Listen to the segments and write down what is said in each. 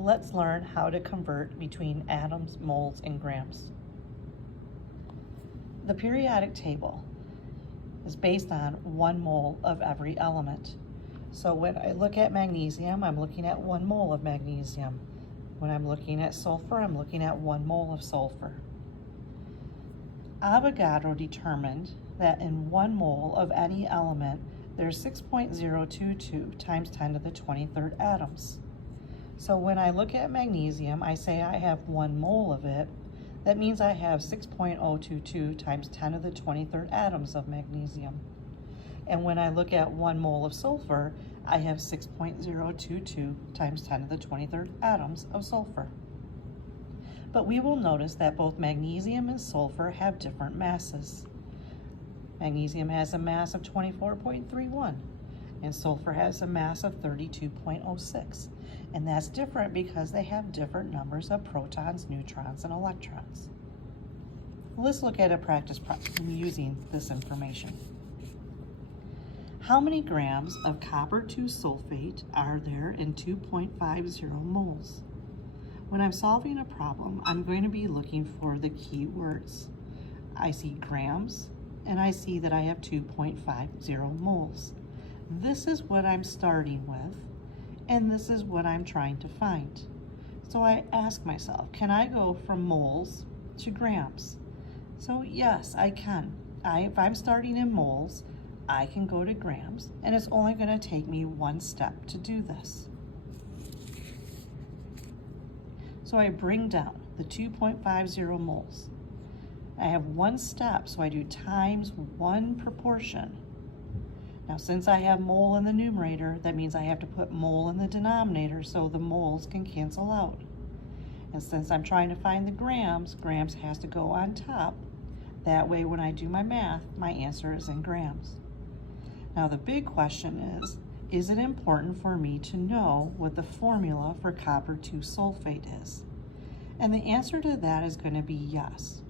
let's learn how to convert between atoms, moles, and grams. The periodic table is based on 1 mole of every element. So when I look at magnesium, I'm looking at 1 mole of magnesium. When I'm looking at sulfur, I'm looking at 1 mole of sulfur. Avogadro determined that in 1 mole of any element, there's 6.022 times 10 to the 23rd atoms. So when I look at magnesium, I say I have 1 mole of it. That means I have 6.022 times 10 to the 23rd atoms of magnesium. And when I look at 1 mole of sulfur, I have 6.022 times 10 to the 23rd atoms of sulfur. But we will notice that both magnesium and sulfur have different masses. Magnesium has a mass of 24.31, and sulfur has a mass of 32.06. And that's different because they have different numbers of protons, neutrons, and electrons. Let's look at a practice problem using this information. How many grams of copper 2 sulfate are there in 2.50 moles? When I'm solving a problem, I'm going to be looking for the key words. I see grams, and I see that I have 2.50 moles. This is what I'm starting with, and this is what I'm trying to find. So I ask myself, can I go from moles to grams? So yes, I can. If I'm starting in moles, I can go to grams, and it's only going to take me 1 step to do this. So I bring down the 2.50 moles. I have 1 step, so I do times 1 proportion. Now, since I have mole in the numerator, that means I have to put mole in the denominator so the moles can cancel out. And since I'm trying to find the grams, grams has to go on top. That way, when I do my math, my answer is in grams. Now, the big question is it important for me to know what the formula for copper 2 sulfate is? And the answer to that is going to be yes.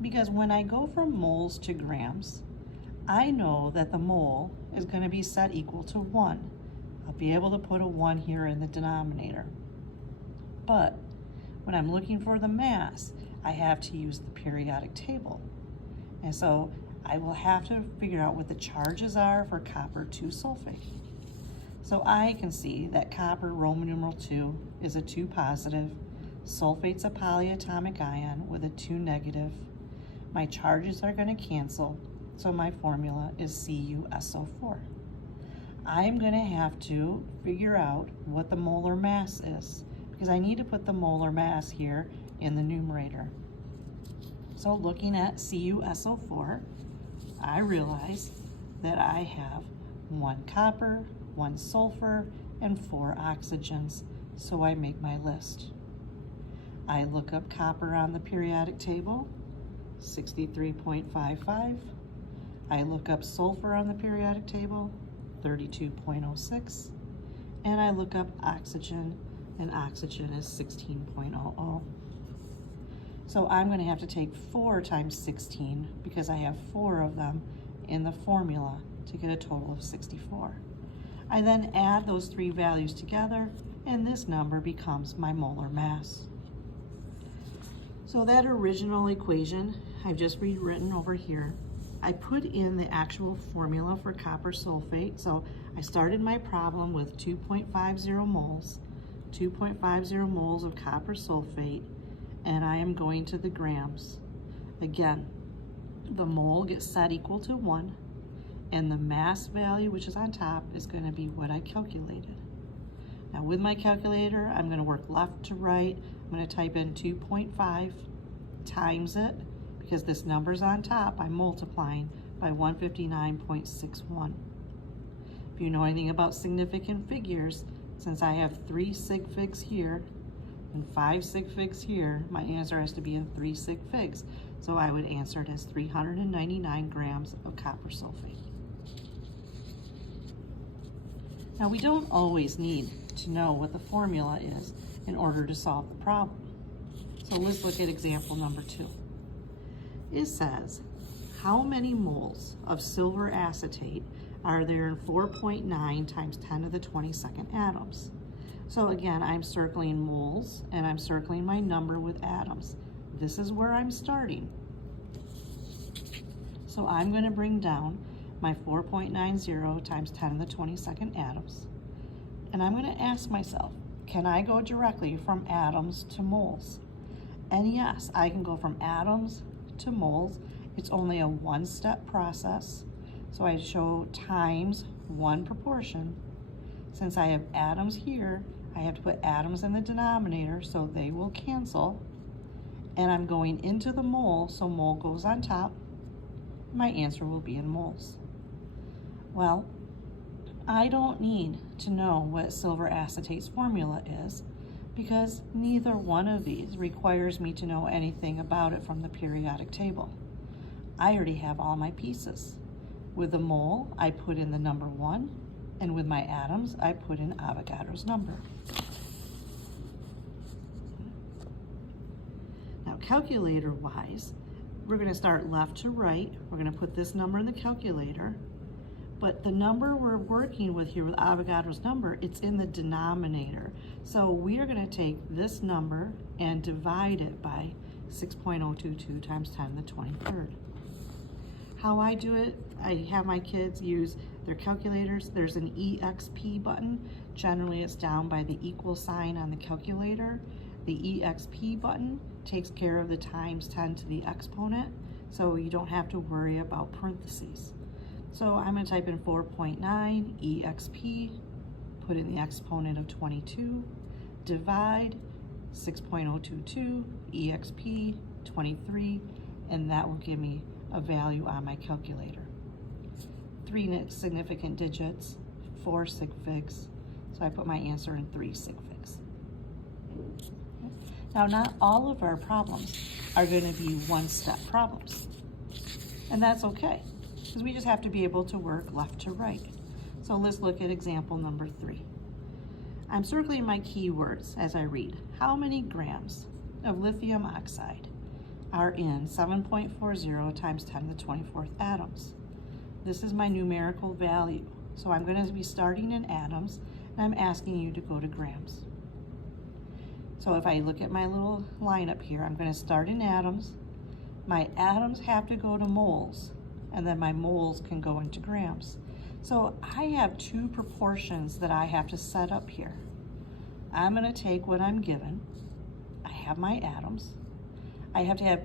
Because when I go from moles to grams, I know that the mole is going to be set equal to 1. I'll be able to put a 1 here in the denominator. But when I'm looking for the mass, I have to use the periodic table. And so I will have to figure out what the charges are for copper 2 sulfate. So I can see that copper, Roman numeral 2, is a 2 positive, sulfate's a polyatomic ion with a 2 negative. My charges are going to cancel, so my formula is CuSO4. I'm going to have to figure out what the molar mass is, because I need to put the molar mass here in the numerator. So looking at CuSO4, I realize that I have 1 copper, 1 sulfur, and 4 oxygens, so I make my list. I look up copper on the periodic table, 63.55. I look up sulfur on the periodic table, 32.06. And I look up oxygen, and oxygen is 16.00. So I'm going to have to take 4 times 16 because I have 4 of them in the formula to get a total of 64. I then add those 3 values together, and this number becomes my molar mass. So that original equation I've just rewritten over here. I put in the actual formula for copper sulfate. So I started my problem with 2.50 moles, 2.50 moles of copper sulfate, and I am going to the grams. Again, the mole gets set equal to 1, and the mass value, which is on top, is going to be what I calculated. Now with my calculator, I'm going to work left to right. I'm going to type in 2.5 times it, because this number's on top, I'm multiplying by 159.61. If you know anything about significant figures, since I have 3 sig figs here and 5 sig figs here, my answer has to be in 3 sig figs. So I would answer it as 399 grams of copper sulfate. Now we don't always need to know what the formula is in order to solve the problem. So let's look at example number 2. It says, how many moles of silver acetate are there in 4.9 times 10 to the 22nd atoms? So again, I'm circling moles and I'm circling my number with atoms. This is where I'm starting. So I'm going to bring down my 4.90 times 10 to the 22nd atoms. And I'm going to ask myself, can I go directly from atoms to moles? And yes, I can go from atoms to moles. It's only a one-step process. So I show times one proportion. Since I have atoms here, I have to put atoms in the denominator so they will cancel. And I'm going into the mole, so mole goes on top. My answer will be in moles. Well, I don't need to know what silver acetate's formula is because neither one of these requires me to know anything about it from the periodic table. I already have all my pieces. With the mole, I put in the number 1, and with my atoms, I put in Avogadro's number. Now, calculator-wise, we're going to start left to right. We're going to put this number in the calculator, but the number we're working with here with Avogadro's number, it's in the denominator. So we are going to take this number and divide it by 6.022 times 10 to the 23rd. How I do it, I have my kids use their calculators. There's an EXP button. Generally, it's down by the equal sign on the calculator. The EXP button takes care of the times 10 to the exponent, so you don't have to worry about parentheses. So I'm going to type in 4.9 EXP, put in the exponent of 22, divide 6.022 EXP 23, and that will give me a value on my calculator. 3 significant digits, 4 sig figs, so I put my answer in 3 sig figs. Now, not all of our problems are going to be one-step problems, and that's okay, because we just have to be able to work left to right. So let's look at example number 3. I'm circling my keywords as I read. How many grams of lithium oxide are in 7.40 times 10 to the 24th atoms? This is my numerical value. So I'm going to be starting in atoms, and I'm asking you to go to grams. So if I look at my little lineup here, I'm going to start in atoms. My atoms have to go to moles, and then my moles can go into grams. So I have 2 proportions that I have to set up here. I'm going to take what I'm given. I have my atoms. I have to have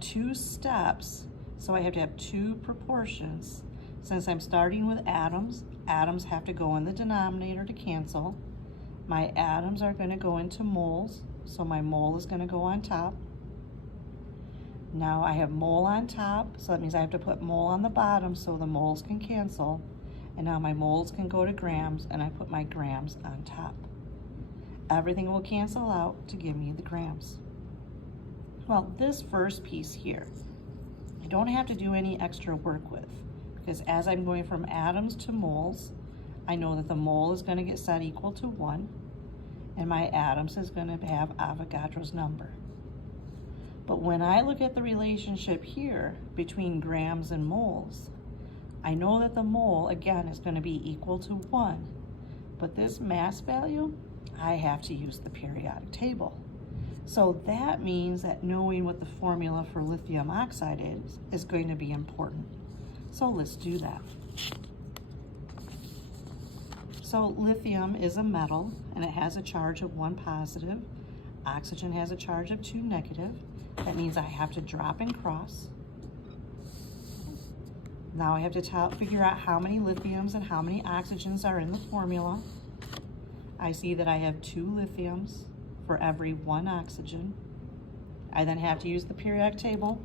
2 steps, so I have to have 2 proportions. Since I'm starting with atoms, atoms have to go in the denominator to cancel. My atoms are going to go into moles, so my mole is going to go on top. Now I have mole on top, so that means I have to put mole on the bottom so the moles can cancel. And now my moles can go to grams, and I put my grams on top. Everything will cancel out to give me the grams. Well, this first piece here, I don't have to do any extra work with, because as I'm going from atoms to moles, I know that the mole is going to get set equal to 1, and my atoms is going to have Avogadro's number. But when I look at the relationship here between grams and moles, I know that the mole, again, is going to be equal to 1. But this mass value, I have to use the periodic table. So that means that knowing what the formula for lithium oxide is going to be important. So let's do that. So lithium is a metal, and it has a charge of 1 positive. Oxygen has a charge of 2 negative. That means I have to drop and cross. Now I have to figure out how many lithiums and how many oxygens are in the formula. I see that I have 2 lithiums for every 1 oxygen. I then have to use the periodic table,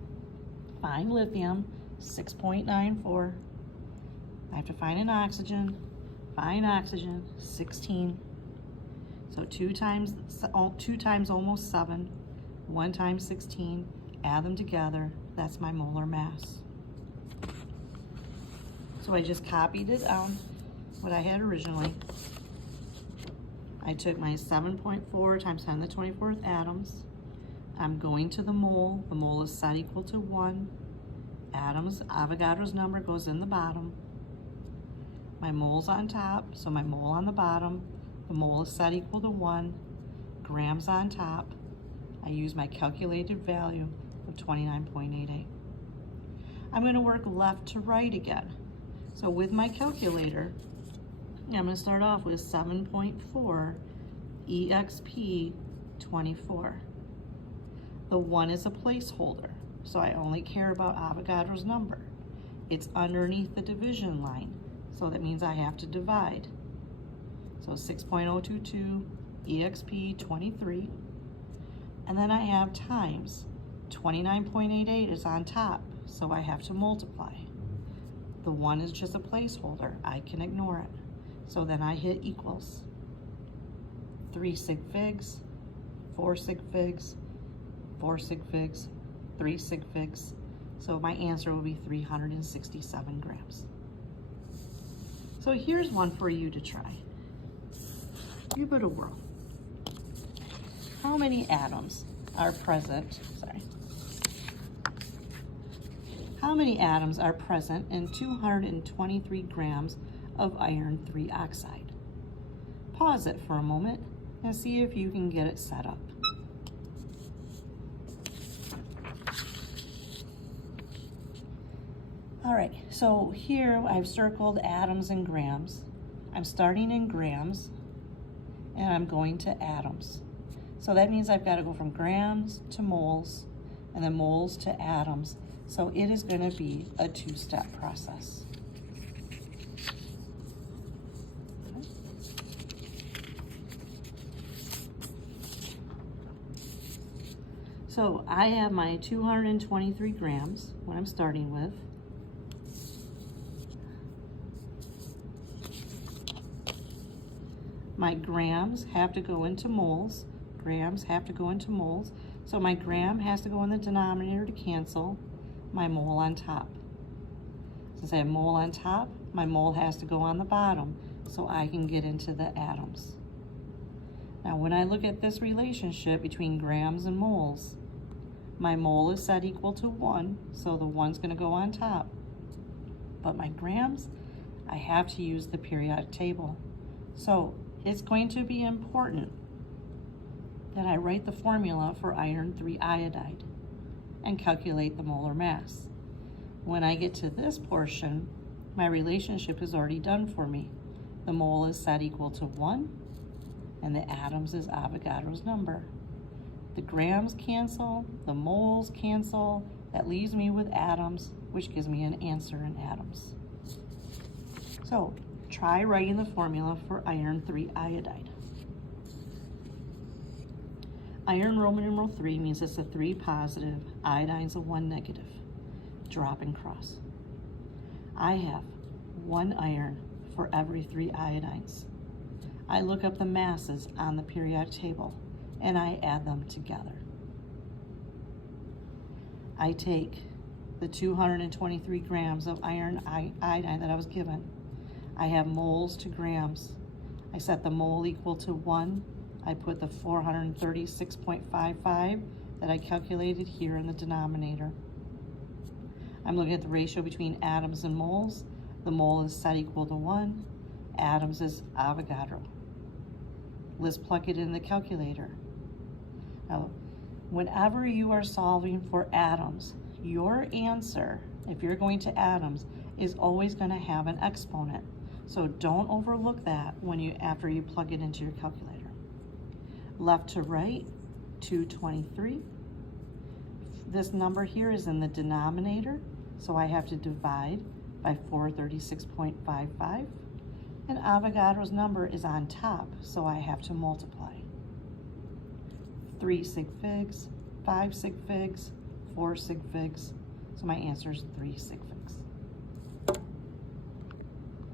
find lithium, 6.94. I have to find an oxygen, find oxygen, 16. So 2 times almost 7, 1 times 16, add them together, that's my molar mass. So I just copied it on what I had originally. I took my 7.4 times 10 to the 24th atoms. I'm going to the mole. The mole is set equal to 1. Atoms, Avogadro's number goes in the bottom. My mole's on top, so my mole on the bottom. The mole is set equal to 1, grams on top. I use my calculated value of 29.88. I'm going to work left to right again. So with my calculator, I'm going to start off with 7.4 EXP 24. The 1 is a placeholder, so I only care about Avogadro's number. It's underneath the division line, so that means I have to divide. So 6.022 EXP 23, and then I have times. 29.88 is on top, so I have to multiply. The 1 is just a placeholder, I can ignore it. So then I hit equals. 3 sig figs, 4 sig figs, 4 sig figs, 3 sig figs. So my answer will be 367 grams. So here's one for you to try. Give it a whirl. How many atoms are present, How many atoms are present in 223 grams of iron 3 oxide? Pause it for a moment and see if you can get it set up. All right, so here I've circled atoms and grams. I'm starting in grams and I'm going to atoms. So that means I've got to go from grams to moles and then moles to atoms. So it is going to be a 2-step process. Okay. So I have my 223 grams, what I'm starting with. My grams have to go into moles. Grams have to go into moles. So my gram has to go in the denominator to cancel my mole on top. Since I have mole on top, my mole has to go on the bottom so I can get into the atoms. Now when I look at this relationship between grams and moles, my mole is set equal to 1, so the 1's going to go on top. But my grams, I have to use the periodic table. So it's going to be important that I write the formula for iron 3 iodide and calculate the molar mass. When I get to this portion, my relationship is already done for me. The mole is set equal to 1, and the atoms is Avogadro's number. The grams cancel, the moles cancel, that leaves me with atoms, which gives me an answer in atoms. So, try writing the formula for iron 3 iodide. Iron Roman numeral 3 means it's a 3 positive, iodine's a 1 negative. Drop and cross. I have 1 iron for every 3 iodines. I look up the masses on the periodic table and I add them together. I take the 223 grams of iron iodine that I was given. I have moles to grams. I set the mole equal to 1. I put the 436.55 that I calculated here in the denominator. I'm looking at the ratio between atoms and moles. The mole is set equal to 1. Atoms is Avogadro. Let's plug it in the calculator. Now, whenever you are solving for atoms, your answer, if you're going to atoms, is always going to have an exponent. So don't overlook that after you plug it into your calculator. Left to right, 223. This number here is in the denominator, so I have to divide by 436.55. And Avogadro's number is on top, so I have to multiply. 3 sig figs, 5 sig figs, 4 sig figs, so my answer is 3 sig figs.